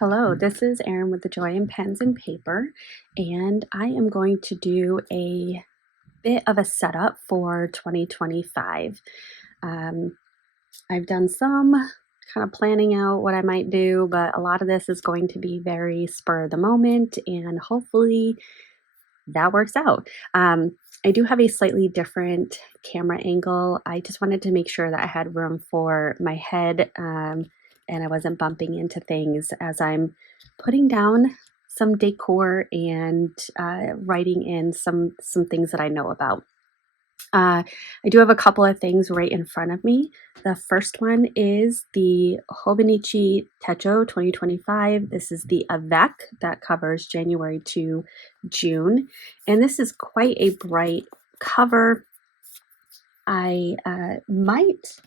Hello, this is Erin with the Joy in Pens and Paper, and I am going to do a bit of a setup for 2025. I've done some kind of planning out what I might do, but a lot of this is going to be very spur of the moment, and hopefully that works out. I do have a slightly different camera angle. I just wanted to make sure that I had room for my head and I wasn't bumping into things as I'm putting down some decor and writing in some things that I know about. I do have a couple of things right in front of me. The first one is the Hobonichi Techo 2025. This is the Avec that covers January to June. And this is quite a bright cover. I might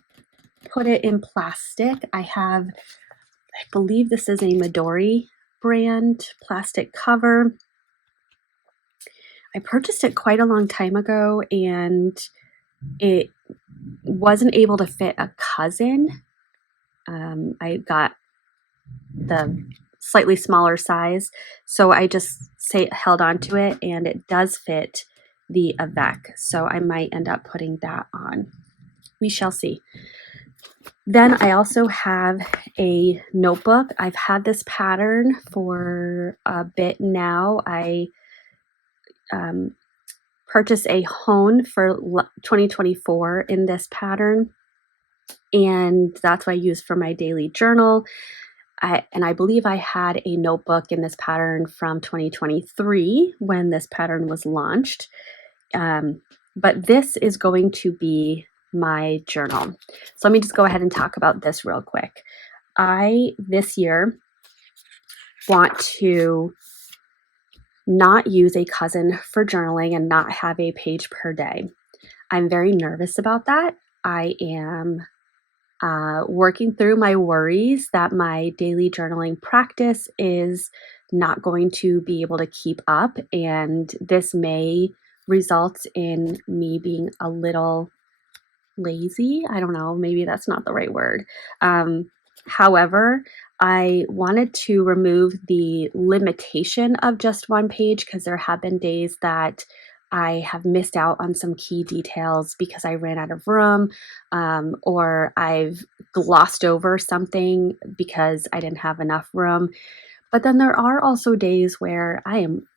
put it in plastic. I believe this is a Midori brand plastic cover. I purchased it quite a long time ago and it wasn't able to fit a cousin. I got the slightly smaller size, so I just held on to it, and it does fit the Avec, so I might end up putting that on. We shall see. Then I also have a notebook. I've had this pattern for a bit now. I purchased a hone for 2024 in this pattern, and that's what I use for my daily journal. I believe I had a notebook in this pattern from 2023 when this pattern was launched, but this is going to be my journal. So let me just go ahead and talk about this real quick. I, this year, want to not use a cousin for journaling and not have a page per day. I'm very nervous about that. I am working through my worries that my daily journaling practice is not going to be able to keep up, and this may result in me being a little lazy. I don't know, maybe that's not the right word. However, I wanted to remove the limitation of just one page because there have been days that I have missed out on some key details because I ran out of room, or I've glossed over something because I didn't have enough room. But then there are also days where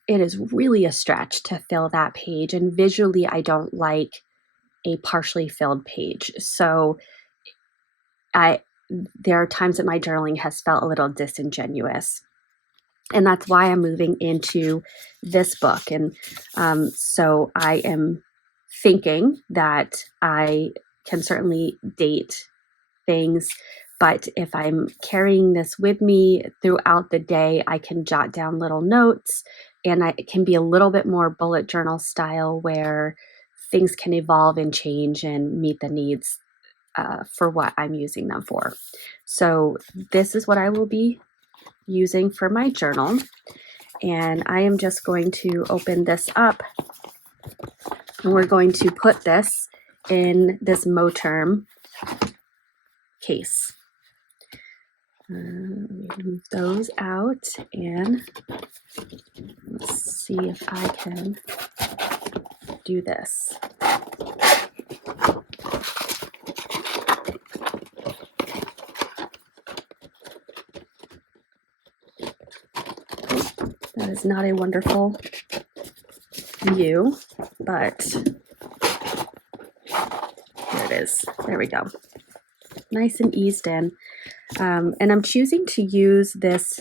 it is really a stretch to fill that page, and visually I don't like a partially filled page. So there are times that my journaling has felt a little disingenuous. And that's why I'm moving into this book. And so I am thinking that I can certainly date things, but if I'm carrying this with me throughout the day, I can jot down little notes, and it can be a little bit more bullet journal style where things can evolve and change and meet the needs for what I'm using them for. So this is what I will be using for my journal, and I am just going to open this up, and we're going to put this in this Moterm case. Let me move those out, and let's see if I can do this. That is not a wonderful view, but there it is. There we go. Nice and eased in. And I'm choosing to use this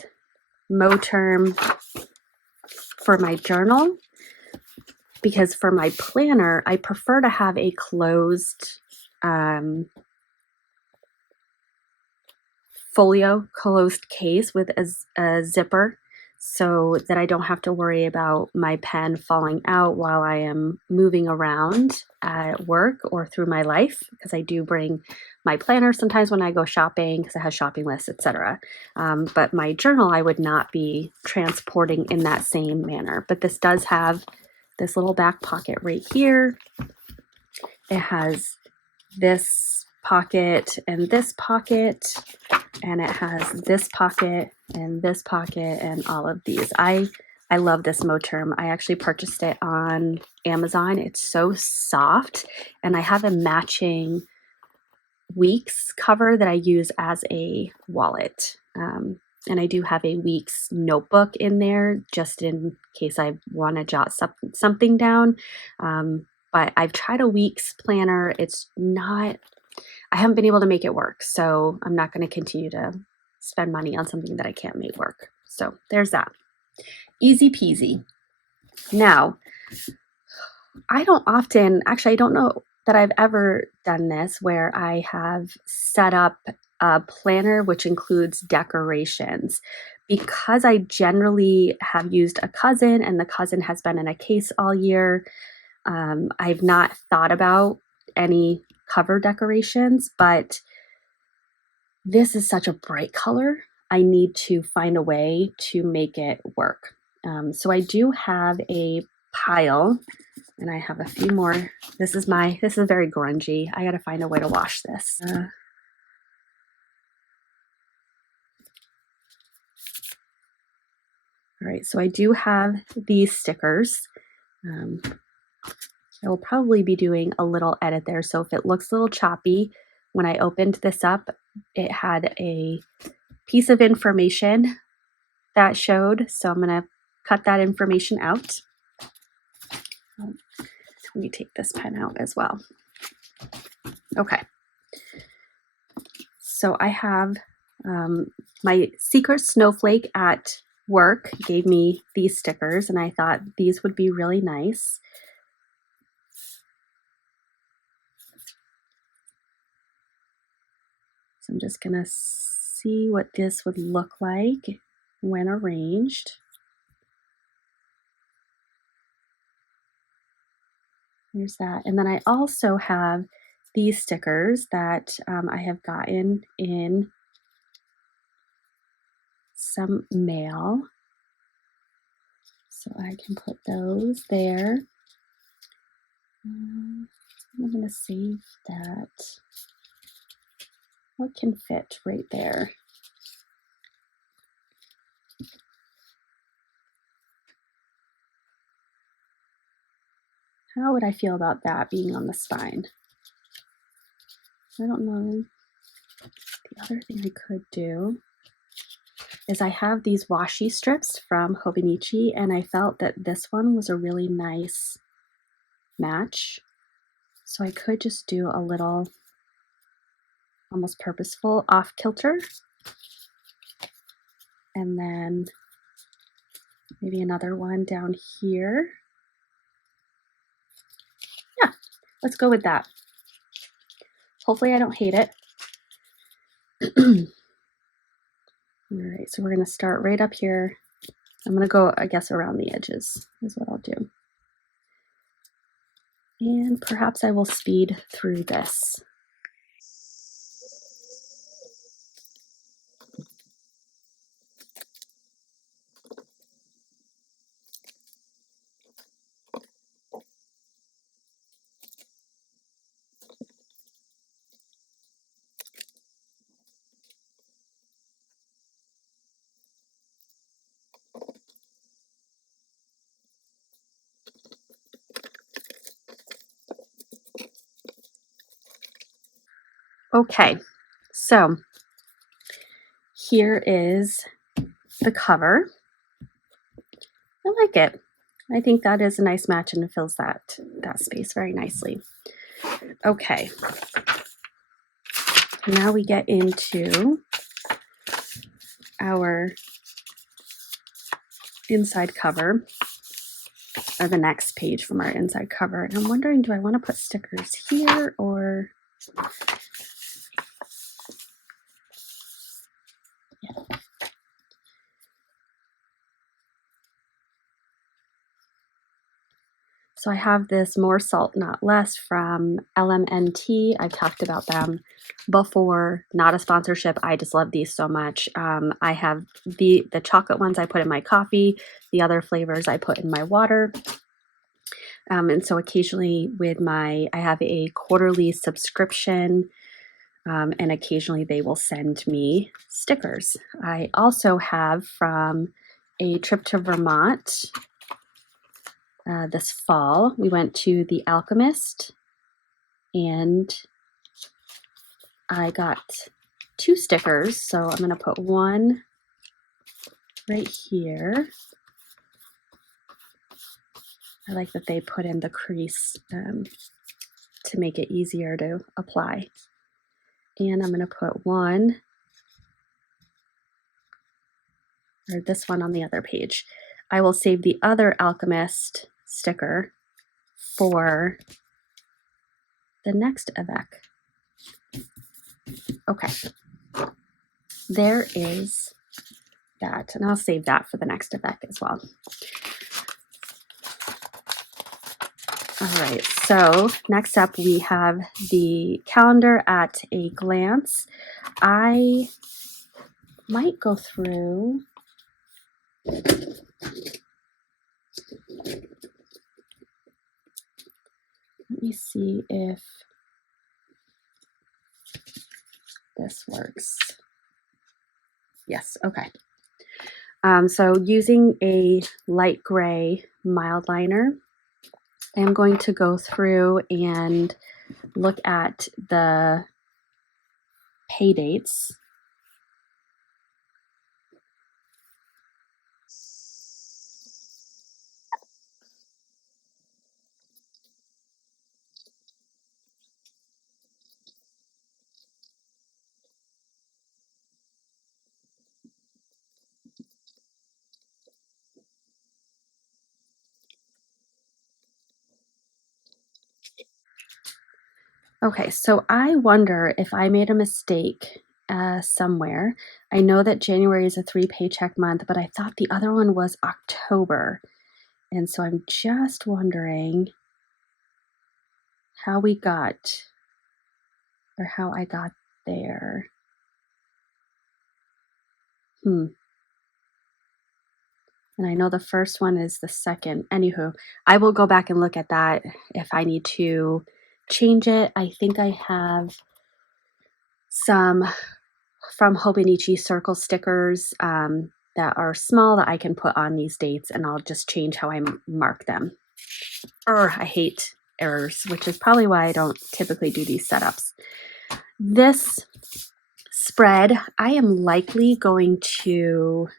Moterm for my journal because for my planner, I prefer to have a closed folio, closed case with a zipper, so that I don't have to worry about my pen falling out while I am moving around at work or through my life, because I do bring my planner sometimes when I go shopping because it has shopping lists, etc. But my journal I would not be transporting in that same manner. But this does have this little back pocket right here. It has this pocket and this pocket. and it has this pocket and all of these. I love this Moterm. I actually purchased it on Amazon. It's so soft, and I have a matching Weeks cover that I use as a wallet. And I do have a Weeks notebook in there just in case I want to jot something down. But I've tried a Weeks planner. It's not, I haven't been able to make it work. So I'm not going to continue to spend money on something that I can't make work. So there's that. Easy peasy. Now, I don't know that I've ever done this where I have set up a planner which includes decorations. Because I generally have used a cousin and the cousin has been in a case all year, I've not thought about any cover decorations, but this is such a bright color. I need to find a way to make it work. So I do have a pile, and I have a few more. This is very grungy. I got to find a way to wash this. All right, so I do have these stickers. I will probably be doing a little edit there. So if it looks a little choppy, when I opened this up, it had a piece of information that showed. So I'm going to cut that information out. Let me take this pen out as well. Okay. So I have my secret snowflake at work gave me these stickers, and I thought these would be really nice. So I'm just gonna see what this would look like when arranged. There's that. And then I also have these stickers that I have gotten in some mail. So I can put those there. I'm going to save that. What can fit right there? How would I feel about that being on the spine? I don't know. The other thing I could do is I have these washi strips from Hobonichi, and I felt that this one was a really nice match. So I could just do a little almost purposeful off kilter. And then maybe another one down here. Yeah, let's go with that. Hopefully I don't hate it. All right, so we're going to start right up here. I'm going to go, I guess, around the edges is what I'll do. And perhaps I will speed through this. Okay, so here is the cover. I like it. I think that is a nice match and it fills that space very nicely. Okay, now we get into our inside cover, or the next page from our inside cover. And I'm wondering, do I want to put stickers here or... Yeah. So I have this More Salt, Not Less from LMNT. I've talked about them before, not a sponsorship. I just love these so much. I have the chocolate ones I put in my coffee, the other flavors I put in my water. And so occasionally with I have a quarterly subscription and occasionally they will send me stickers. I also have from a trip to Vermont this fall. We went to The Alchemist and I got 2 stickers. So I'm going to put one right here. I like that they put in the crease to make it easier to apply. And I'm going to put one, or this one on the other page. I will save the other Alchemist sticker for the next Avec. Okay, there is that, and I'll save that for the next Avec as well. All right, so next up we have the calendar at a glance. I might go through let me see if this works. Yes, okay. So using a light gray mild liner, I'm going to go through and look at the pay dates. Okay, so I wonder if I made a mistake somewhere. I know that January is a 3 paycheck month, but I thought the other one was October. And so I'm just wondering how we got, or how I got there. And I know the first one is the second. Anywho, I will go back and look at that if I need to change it. I think I have some from Hobonichi circle stickers that are small that I can put on these dates, and I'll just change how I mark them. I hate errors, which is probably why I don't typically do these setups. This spread, I am likely going to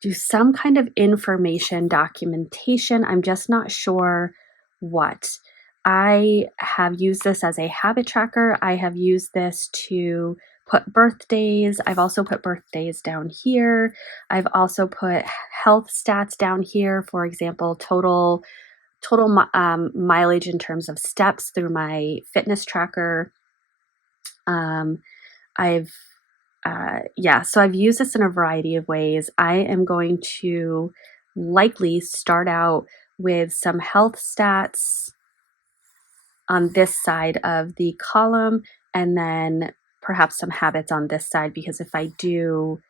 do some kind of information documentation. I'm just not sure what. I have used this as a habit tracker. I have used this to put birthdays. I've also put birthdays down here. I've also put health stats down here. For example, total mileage in terms of steps through my fitness tracker. So I've used this in a variety of ways. I am going to likely start out with some health stats on this side of the column, and then perhaps some habits on this side, because if I do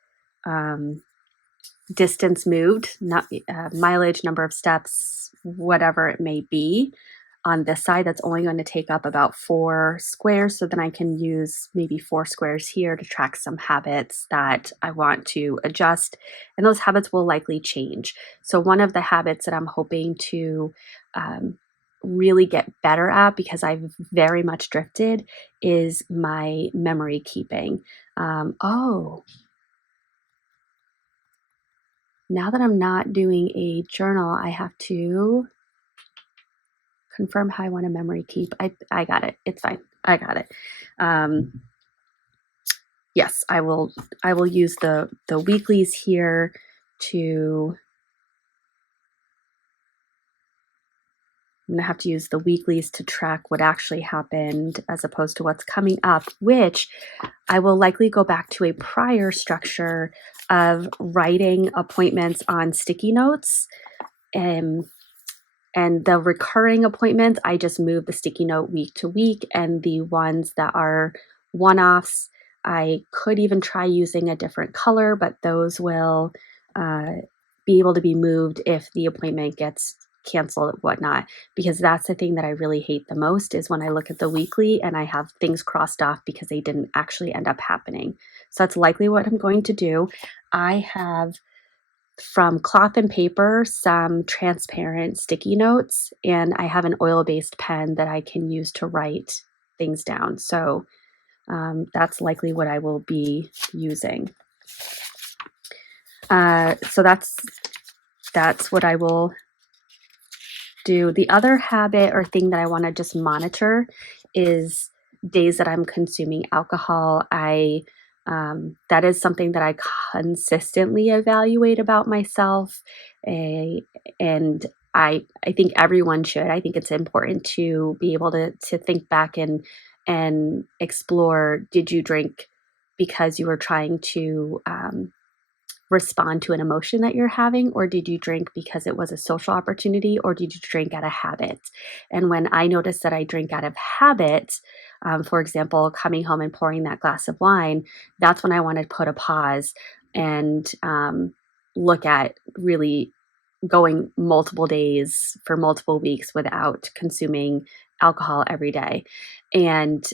distance moved, not mileage, number of steps, whatever it may be, on this side, that's only going to take up about 4 squares. So then I can use maybe 4 squares here to track some habits that I want to adjust. And those habits will likely change. So one of the habits that I'm hoping to really get better at, because I've very much drifted, is my memory keeping. Now that I'm not doing a journal, I have to confirm how I want to memory keep. I got it. It's fine. I got it. Yes, I will use the weeklies here to, I'm gonna have to use the weeklies to track what actually happened as opposed to what's coming up, which I will likely go back to a prior structure of writing appointments on sticky notes. And the recurring appointments, I just move the sticky note week to week. And the ones that are one-offs, I could even try using a different color, but those will be able to be moved if the appointment gets canceled, whatnot, because that's the thing that I really hate the most is when I look at the weekly and I have things crossed off because they didn't actually end up happening. So that's likely what I'm going to do. I have from cloth and paper some transparent sticky notes, and I have an oil-based pen that I can use to write things down. So that's likely what I will be using. So that's what I will do. The other habit or thing that I want to just monitor is days that I'm consuming alcohol. That is something that I consistently evaluate about myself, and I think everyone should. I think it's important to be able to think back and explore. Did you drink because you were trying to respond to an emotion that you're having, or did you drink because it was a social opportunity, or did you drink out of habit? And when I noticed that I drink out of habit, for example, coming home and pouring that glass of wine, that's when I want to put a pause and look at really going multiple days for multiple weeks without consuming alcohol every day. And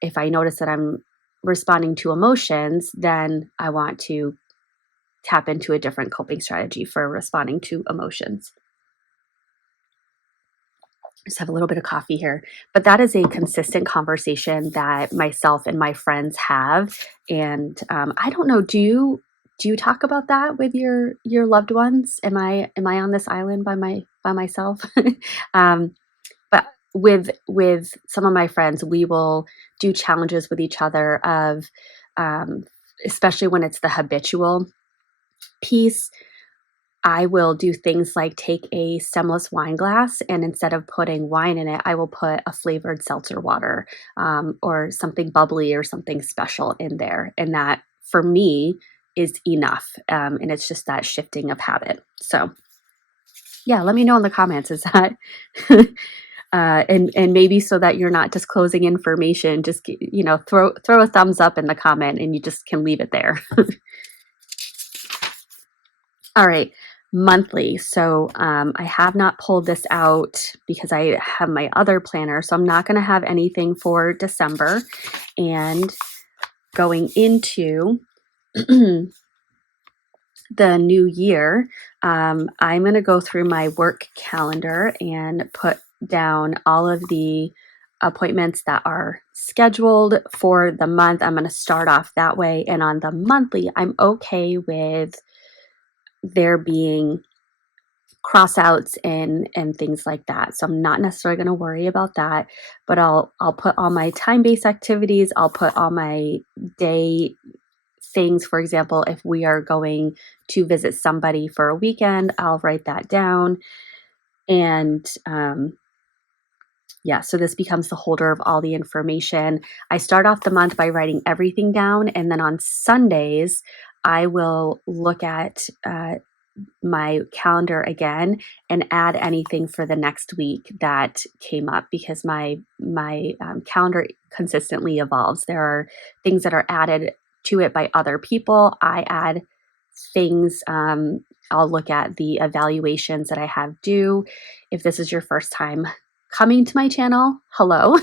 if I notice that I'm responding to emotions, then I want to tap into a different coping strategy for responding to emotions. Just have a little bit of coffee here, but that is a consistent conversation that myself and my friends have. And I don't know, do you talk about that with your loved ones? Am I on this island by myself? But with some of my friends, we will do challenges with each other of, especially when it's the habitual piece. I will do things like take a stemless wine glass, and instead of putting wine in it, I will put a flavored seltzer water or something bubbly or something special in there. And that for me is enough. And it's just that shifting of habit. So yeah, let me know in the comments. Is that and maybe so that you're not disclosing information, just throw a thumbs up in the comment, and you just can leave it there. All right, monthly. So I have not pulled this out because I have my other planner, so I'm not going to have anything for December. And going into the new year, I'm going to go through my work calendar and put down all of the appointments that are scheduled for the month. I'm going to start off that way. And on the monthly, I'm okay with there being crossouts and things like that. So I'm not necessarily going to worry about that, but I'll put all my time-based activities, I'll put all my day things. For example, if we are going to visit somebody for a weekend, I'll write that down. And yeah, so this becomes the holder of all the information. I start off the month by writing everything down, and then on Sundays, I will look at my calendar again and add anything for the next week that came up, because my calendar consistently evolves. There are things that are added to it by other people. I add things. I'll look at the evaluations that I have due. If this is your first time coming to my channel, hello.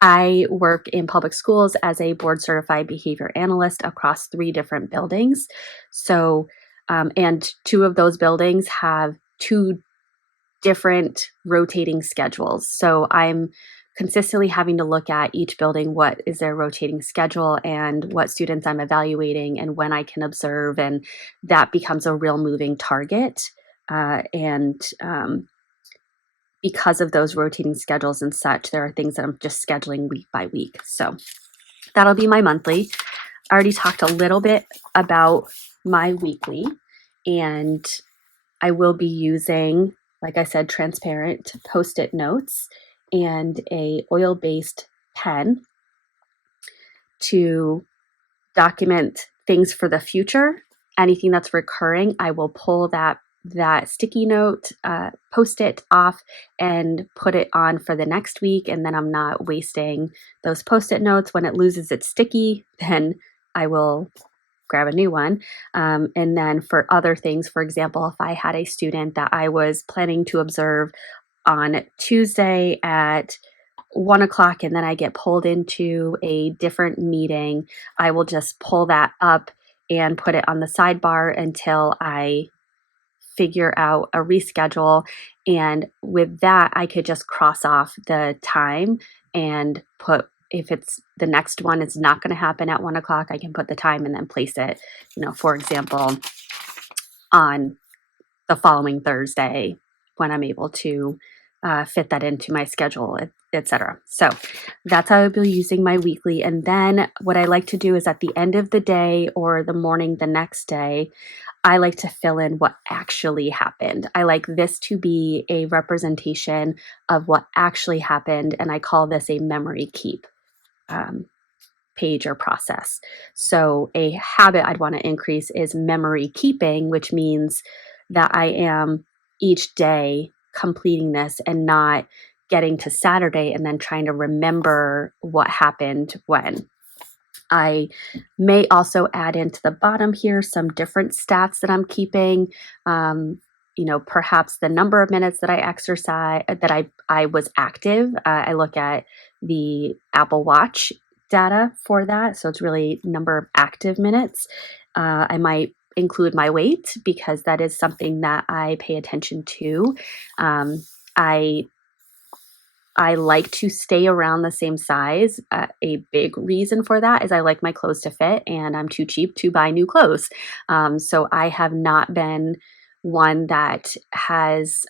I work in public schools as a board certified behavior analyst across 3 different buildings. So and 2 of those buildings have 2 different rotating schedules. So I'm consistently having to look at each building, what is their rotating schedule and what students I'm evaluating and when I can observe. And that becomes a real moving target. Because of those rotating schedules and such, there are things that I'm just scheduling week by week. So that'll be my monthly. I already talked a little bit about my weekly, and I will be using, like I said, transparent Post-it notes and a oil-based pen to document things for the future. Anything that's recurring, I will pull that sticky note, Post-it off and put it on for the next week. And then I'm not wasting those Post-it notes. When it loses its sticky, then I will grab a new one. And then for other things, for example, if I had a student that I was planning to observe on Tuesday at 1 o'clock and then I get pulled into a different meeting, I will just pull that up and put it on the sidebar until I figure out a reschedule. And with that, I could just cross off the time and put, if it's the next one is not going to happen at 1 o'clock, I can put the time and then place it, for example, on the following Thursday when I'm able to fit that into my schedule, etc. So that's how I'll be using my weekly. And then what I like to do is at the end of the day or the morning the next day, I like to fill in what actually happened. I like this to be a representation of what actually happened, and I call this a memory keep page or process. So a habit I'd want to increase is memory keeping, which means that I am each day completing this and not getting to Saturday and then trying to remember what happened when. I may also add into the bottom here some different stats that I'm keeping. Perhaps the number of minutes that I exercise, that I was active. I look at the Apple Watch data for that. So it's really number of active minutes. I might include my weight because that is something that I pay attention to. I like to stay around the same size. A big reason for that is I like my clothes to fit and I'm too cheap to buy new clothes. So I have not been one that has,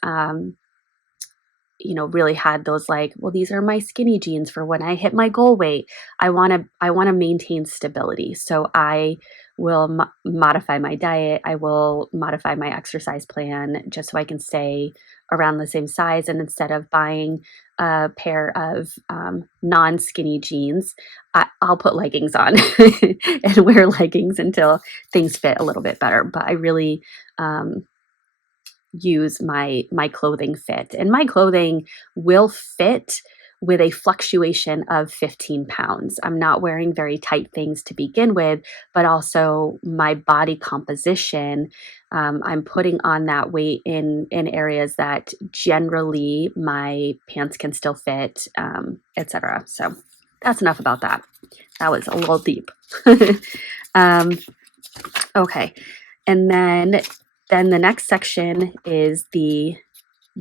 really had those these are my skinny jeans for when I hit my goal weight. I want to maintain stability. So I will modify my diet. I will modify my exercise plan just so I can stay around the same size. And instead of buying a pair of non-skinny jeans, I'll put leggings on and wear leggings until things fit a little bit better. But I really use my clothing fit, and my clothing will fit with a fluctuation of 15 pounds. I'm not wearing very tight things to begin with, but also my body composition, I'm putting on that weight in areas that generally my pants can still fit, etc. So that's enough about that. That was a little deep. Okay, and then the next section is the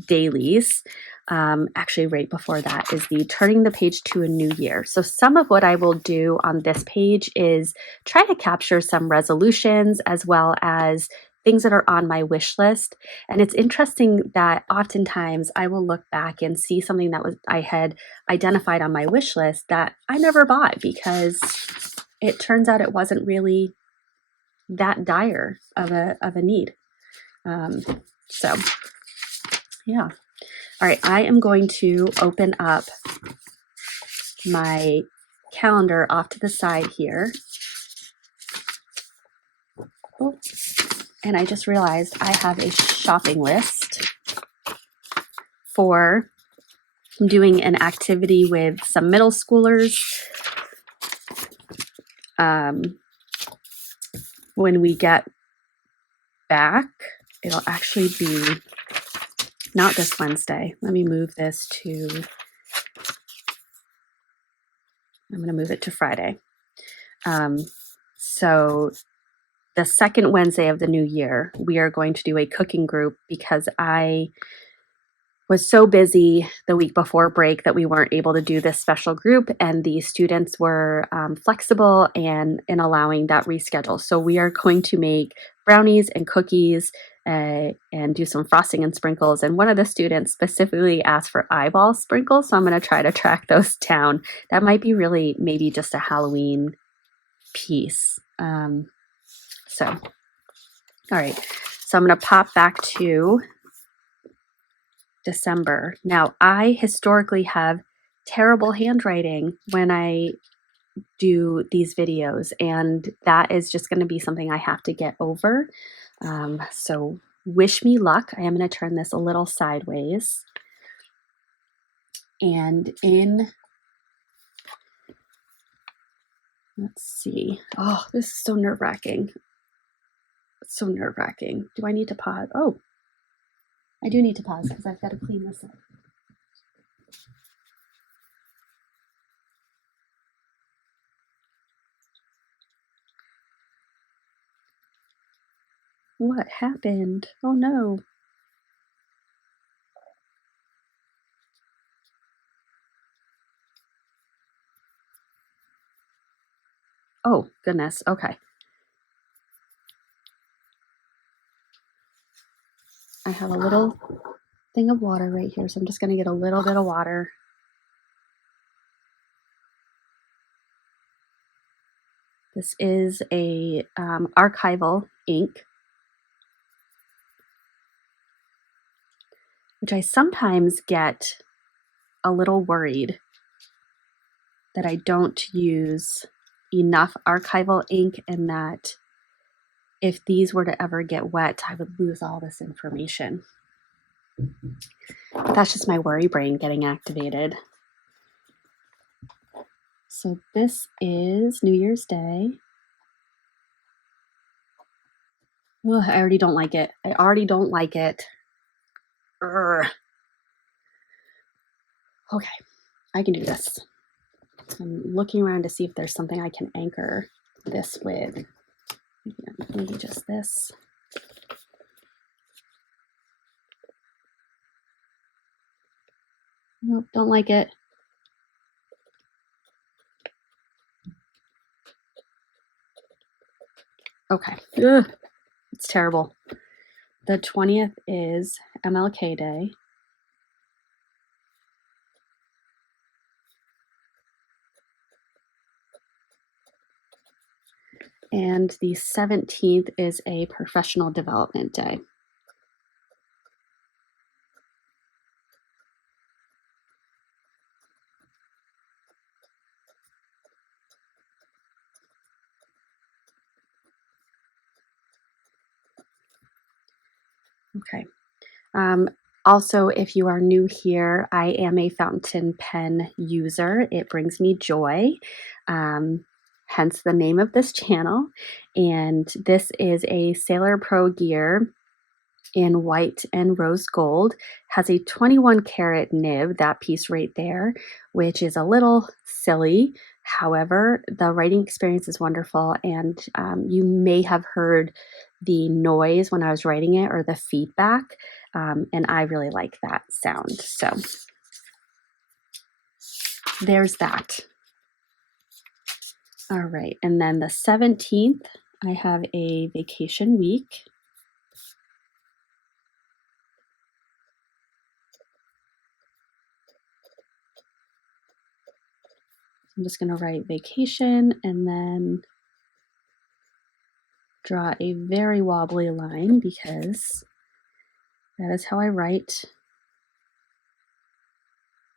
dailies. Actually, right before that is the turning the page to a new year. So some of what I will do on this page is try to capture some resolutions as well as things that are on my wish list. And it's interesting that oftentimes I will look back and see something that I had identified on my wish list that I never bought because it turns out it wasn't really that dire of a need. So yeah. All right, I am going to open up my calendar off to the side here. Oh, and I just realized I have a shopping list for doing an activity with some middle schoolers. When we get back, it'll actually be not this Wednesday. Let me move this to, I'm going to move it to Friday. So the second Wednesday of the new year, we are going to do a cooking group because I was so busy the week before break that we weren't able to do this special group, and the students were flexible and in allowing that reschedule. So we are going to make brownies and cookies and do some frosting and sprinkles. And one of the students specifically asked for eyeball sprinkles, so I'm going to try to track those down. That might be really maybe just a Halloween piece. All right. So I'm going to pop back to December. Now, I historically have terrible handwriting when I do these videos, and that is just going to be something I have to get over. So wish me luck. I am going to turn this a little sideways. And in Let's see. Oh, this is so nerve-wracking. It's so nerve-wracking. Do I need to pause? Oh, I do need to pause because I've got to clean this up. What happened? Oh no. Oh, goodness. Okay. I have a little thing of water right here, so I'm just going to get a little bit of water. This is a archival ink, which I sometimes get a little worried that I don't use enough archival ink and that if these were to ever get wet, I would lose all this information. But that's just my worry brain getting activated. So this is New Year's Day. Ugh, I already don't like it. I already don't like it. Urgh. Okay, I can do this. I'm looking around to see if there's something I can anchor this with. Maybe just this. Nope, don't like it. Okay. Ugh, it's terrible. The 20th is MLK Day. And the 17th is a professional development day. Okay. Also, if you are new here, I am a fountain pen user. It brings me joy, hence the name of this channel. And this is a Sailor Pro gear in white and rose gold. Has a 21 karat nib, that piece right there, which is a little silly. However, the writing experience is wonderful, and you may have heard the noise when I was writing it or the feedback, and I really like that sound. So there's that. All right, and then the 17th, I have a vacation week. I'm just going to write vacation and then draw a very wobbly line because that is how I write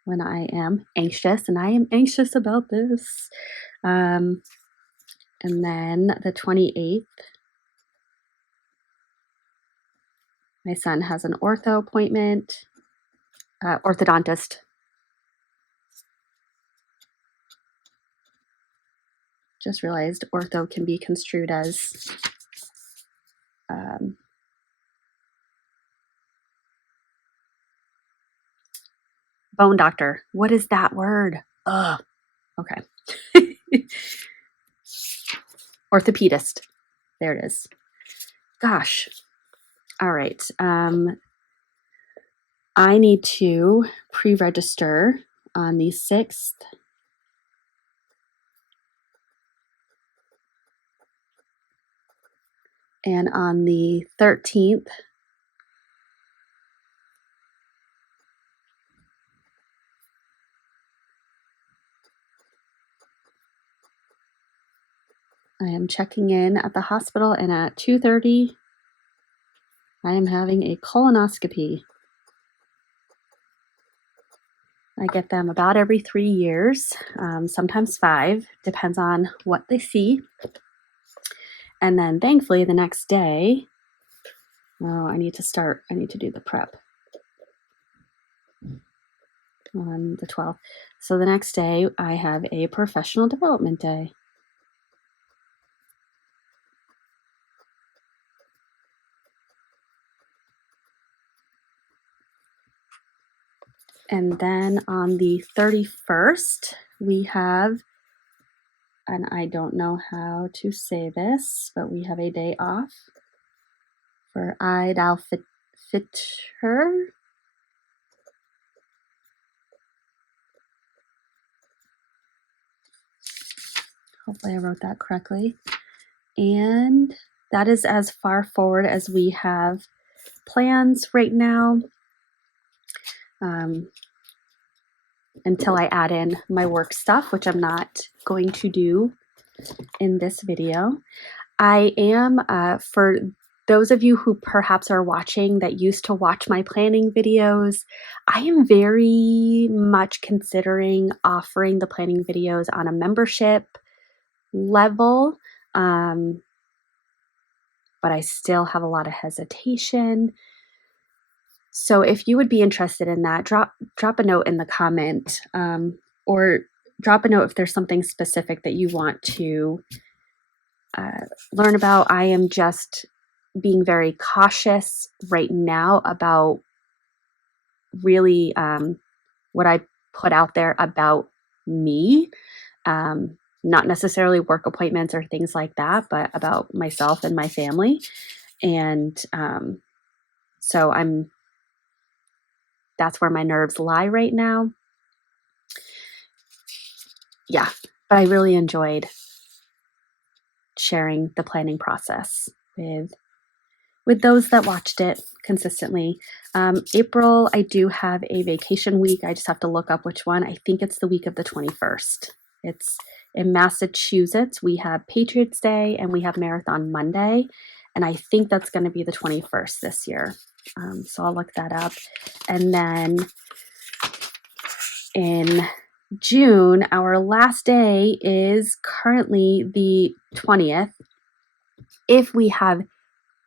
when I am anxious, and I am anxious about this. And then the 28th, my son has an ortho appointment, orthodontist. Just realized ortho can be construed as bone doctor. What is that word? Ugh. Okay. Orthopedist. There it is. Gosh. All right. I need to pre-register on the 6th. And on the 13th, I am checking in at the hospital, and at 2:30, I am having a colonoscopy. I get them about every 3 years, sometimes 5, depends on what they see. And then thankfully the next day, I need to do the prep on the 12th. So the next day I have a professional development day. And then on the 31st, we have, and I don't know how to say this, but we have a day off for Eid al-Fitr. Hopefully I wrote that correctly. And that is as far forward as we have plans right now, until I add in my work stuff, which I'm not going to do in this video. I am, for those of you who perhaps are watching that used to watch my planning videos, I am very much considering offering the planning videos on a membership level, but I still have a lot of hesitation. So if you would be interested in that, drop a note in the comment, or drop a note if there's something specific that you want to learn about. I am just being very cautious right now about really what I put out there about me, not necessarily work appointments or things like that, but about myself and my family. And so that's where my nerves lie right now. Yeah, but I really enjoyed sharing the planning process with those that watched it consistently. April, I do have a vacation week. I just have to look up which one. I think it's the week of the 21st. It's in Massachusetts. We have Patriots Day and we have Marathon Monday. And I think that's going to be the 21st this year. So I'll look that up. And then in June, our last day is currently the 20th. If we have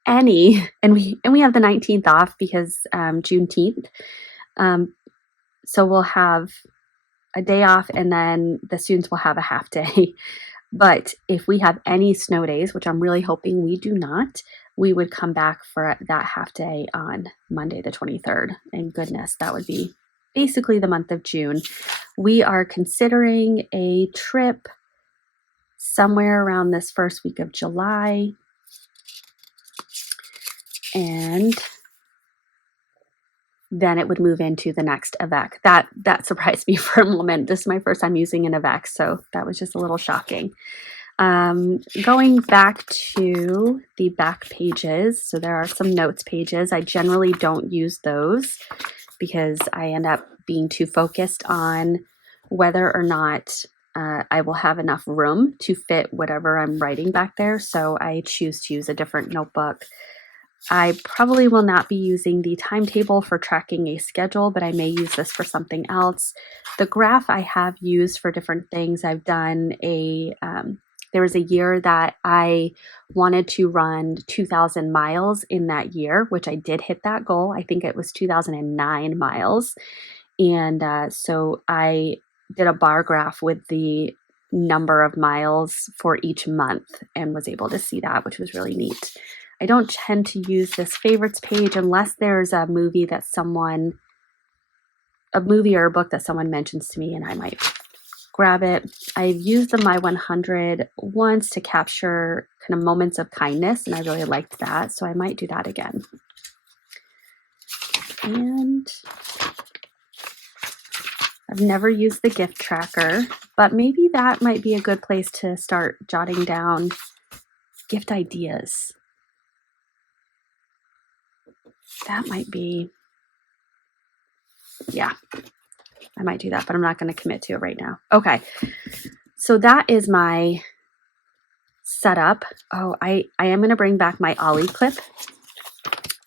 any, and we have the 19th off because Juneteenth. So we'll have a day off and then the students will have a half day. But if we have any snow days, which I'm really hoping we do not, we would come back for that half day on Monday the 23rd. And goodness, that would be basically the month of June. We are considering a trip somewhere around this first week of July. And then it would move into the next Avec. That surprised me for a moment. This is my first time using an Avec, so that was just a little shocking. Going back to the back pages, so there are some notes pages. I generally don't use those because I end up being too focused on whether or not I will have enough room to fit whatever I'm writing back there, so I choose to use a different notebook. I probably will not be using the timetable for tracking a schedule, but I may use this for something else. The graph I have used for different things. I've done there was a year that I wanted to run 2,000 miles in that year, which I did hit that goal. I think it was 2,009 miles. And so I did a bar graph with the number of miles for each month and was able to see that, which was really neat. I don't tend to use this favorites page unless there's a movie or a book that someone mentions to me and I might grab it. I've used the My 100 once to capture kind of moments of kindness, and I really liked that, so I might do that again. And I've never used the gift tracker, but maybe that might be a good place to start jotting down gift ideas. That might be, yeah, I might do that, but I'm not going to commit to it right now. Okay, so that is my setup. Oh, I am going to bring back my Ollie clip.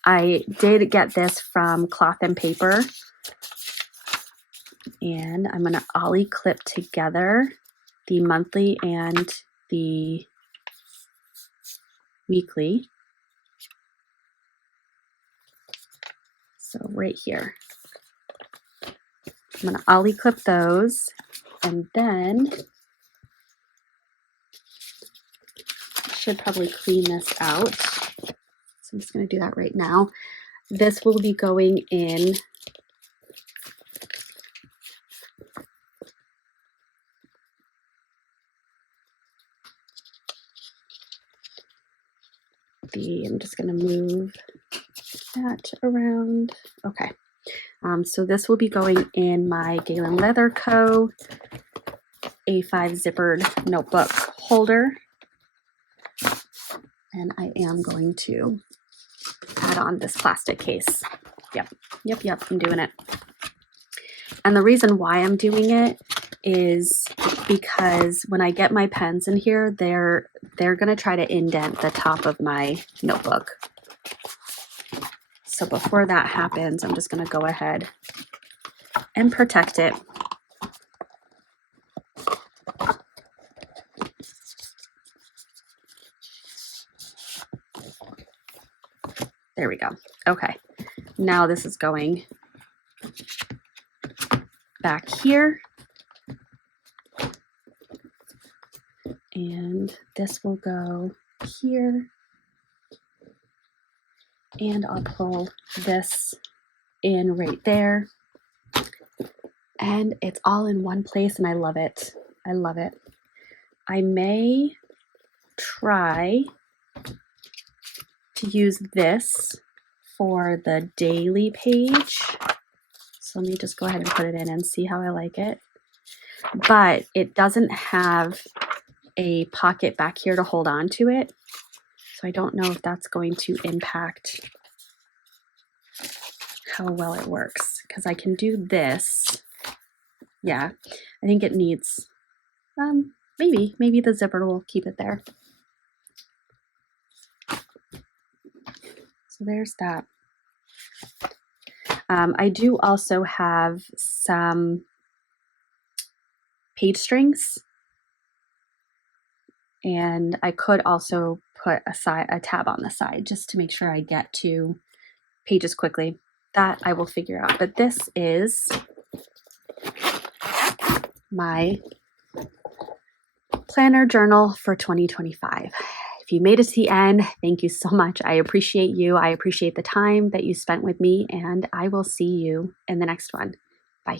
I did get this from Cloth and Paper, and I'm going to Ollie clip together the monthly and the weekly. So right here, I'm going to Ollie clip those, and then I should probably clean this out. So I'm just going to do that right now. This will be going in I'm just going to move that around. Okay. So this will be going in my Galen Leather Co. A5 zippered notebook holder. And I am going to add on this plastic case. Yep, I'm doing it. And the reason why I'm doing it is because when I get my pens in here, they're going to try to indent the top of my notebook. So before that happens, I'm just going to go ahead and protect it. There we go. Okay, now this is going back here. And this will go here. And I'll pull this in right there. And it's all in one place and I love it. I love it. I may try to use this for the daily page. So let me just go ahead and put it in and see how I like it. But it doesn't have a pocket back here to hold on to it. So I don't know if that's going to impact how well it works, because I can do this. Yeah, I think it needs, maybe the zipper will keep it there. So there's that. I do also have some page strings, and I could also put a tab on the side just to make sure I get to pages quickly. That I will figure out. But this is my planner journal for 2025. If you made it to the end, thank you so much. I appreciate you. I appreciate the time that you spent with me, and I will see you in the next one. Bye.